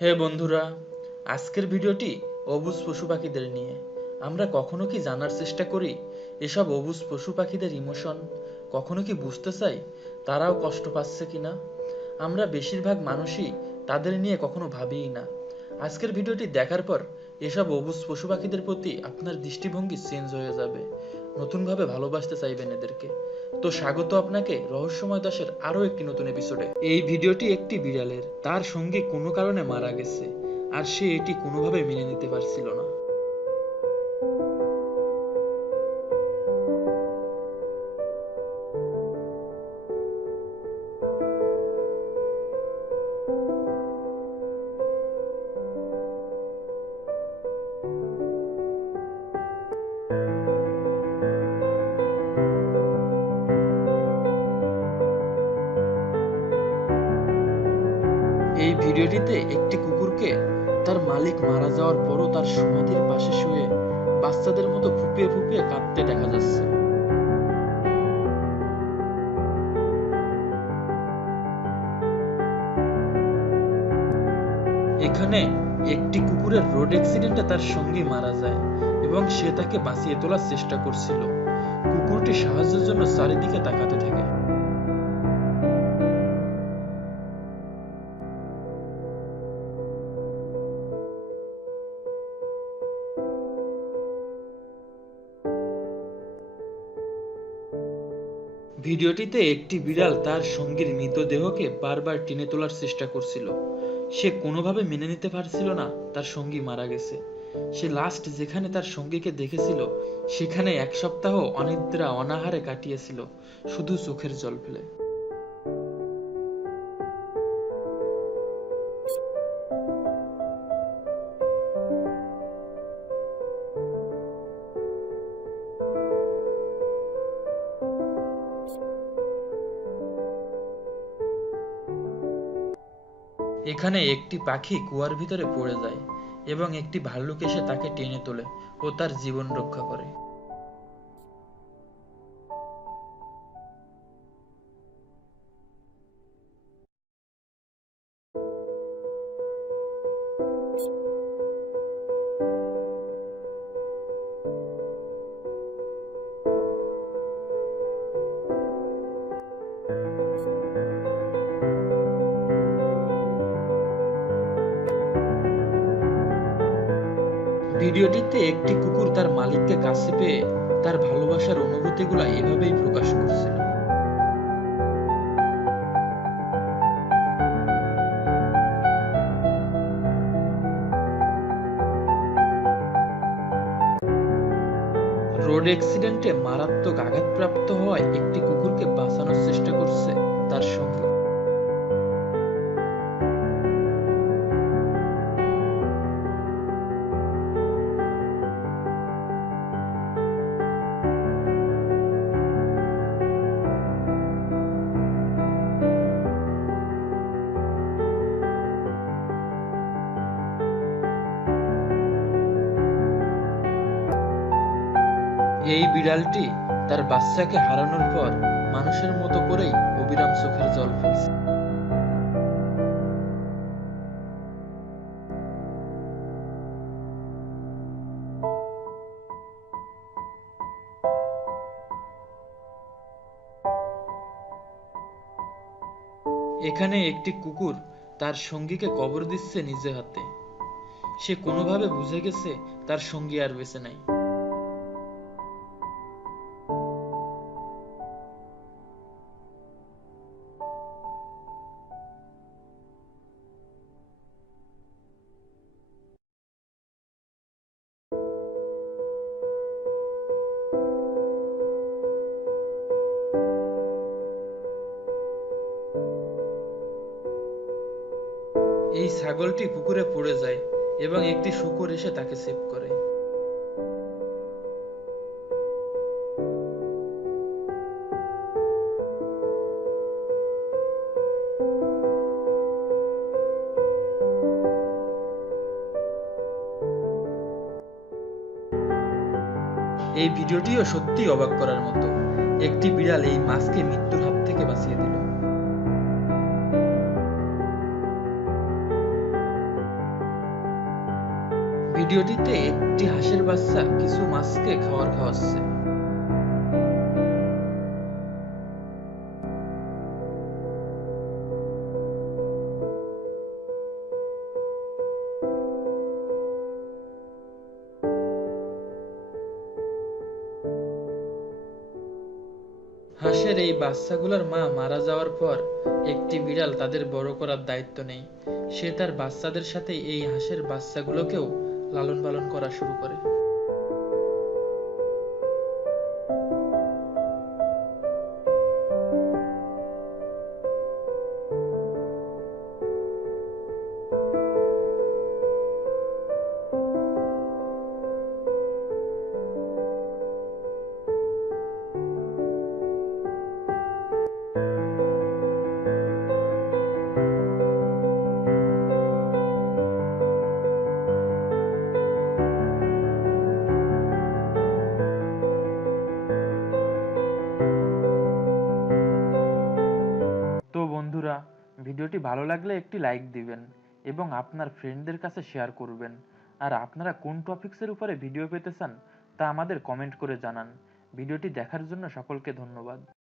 হে বন্ধুরা, আজকের ভিডিওটি অবুঝ পশু পাখিদের নিয়ে। আমরা কখনো কি জানার চেষ্টা করি এসব অবুঝ পশু পাখিদের ইমোশন? কখনো কি বুঝতে চাই তারাও কষ্ট পাচ্ছে কিনা? আমরা বেশিরভাগ মানুষই তাদের নিয়ে কখনো ভাবিই না। আজকের ভিডিওটি দেখার পর এসব অবুঝ পশু পাখিদের প্রতি আপনার দৃষ্টিভঙ্গি চেঞ্জ হয়ে যাবে, নতুনভাবে ভালোবাসতে চাইবেন এদেরকে। তো স্বাগত আপনাকে রহস্যময় দাসের আরো একটি নতুন এপিসোডে। এই ভিডিওটি একটি বিড়ালের, তার সঙ্গে কোনো কারণে মারা গেছে আর সে এটি কোনোভাবে মেনে নিতে পারছিল না। এই ভিডিওটিতে একটি কুকুরকে তার মালিক মারা যাওয়ার পরও তার সমাধির পাশে শুয়ে বাচ্চাদের মতো ফুপিয়ে ফুপিয়ে কাঁদতে দেখা যাচ্ছে। এখানে একটি কুকুরের রোড অ্যাক্সিডেন্টে তার সঙ্গী মারা যায় এবং সে তাকে বাঁচিয়ে তোলার চেষ্টা করছিল। কুকুরটি সাহায্যের জন্য চারিদিকে তাকাতে থাকে। ভিডিওটিতে একটি বিড়াল তার সঙ্গীর মৃতদেহকে বারবার টেনে তোলার চেষ্টা করছিল। সে কোনোভাবে মেনে নিতে পারছিল না তার সঙ্গী মারা গেছে। সে লাস্ট যেখানে তার সঙ্গীকে দেখেছিল সেখানে এক সপ্তাহ অনিদ্রা অনাহারে কাটিয়েছিল, শুধু চোখের জল ফেলে। এখানে একটি পাখি কুয়ার ভিতরে পড়ে যায় এবং একটি ভাল্লুক এসে তাকে টেনে তোলে ও তার জীবন রক্ষা করে। ভিডিওটিতে একটি কুকুর তার মালিককে কাছে পেয়ে তার ভালোবাসার অনুভূতিগুলো এভাবেই প্রকাশ করছিল। রোড অ্যাক্সিডেন্টে মারাত্মক আঘাতপ্রাপ্ত হওয়ায় একটি কুকুরকে বাঁচানোর চেষ্টা করছে তার সঙ্গে। এই বিড়ালটি তার বাচ্চাকে হারানোর পর মানুষের মতো করেই অবিরাম চোখের জল ফেলছে। এখানে একটি কুকুর তার সঙ্গীকে কবর দিচ্ছে নিজে হাতে। সে কোনোভাবে বুঝে গেছে তার সঙ্গী আর বেঁচে নাই। এই ছাগলটি পুকুরে পড়ে যায় এবং একটি শূকর এসে তাকে সেভ করে। এই ভিডিওটিও সত্যিই অবাক করার মতো। একটি বিড়াল এই মাছকে মৃত্যুর হাত থেকে বাঁচিয়ে দিল। ভিডিওটিতে একটি হাঁসের বাচ্চা কিছু মাছকে খাবার খাওয়াচ্ছে। হাঁসের এই বাচ্চাগুলোর মা মারা যাওয়ার পর একটি বিড়াল তাদের বড় করার দায়িত্ব নেয়। সে তার বাচ্চাদের সাথে এই হাঁসের বাচ্চাগুলোকেও লালন পালন করা শুরু করে। তো বন্ধুরা, ভিডিওটি ভালো লাগলে একটি লাইক দিবেন এবং আপনার ফ্রেন্ডদের কাছে শেয়ার করবেন। আর আপনারা কোন টপিকসের উপরে ভিডিও পেতে চান তা আমাদের কমেন্ট করে জানান। ভিডিওটি দেখার জন্য সকলকে ধন্যবাদ।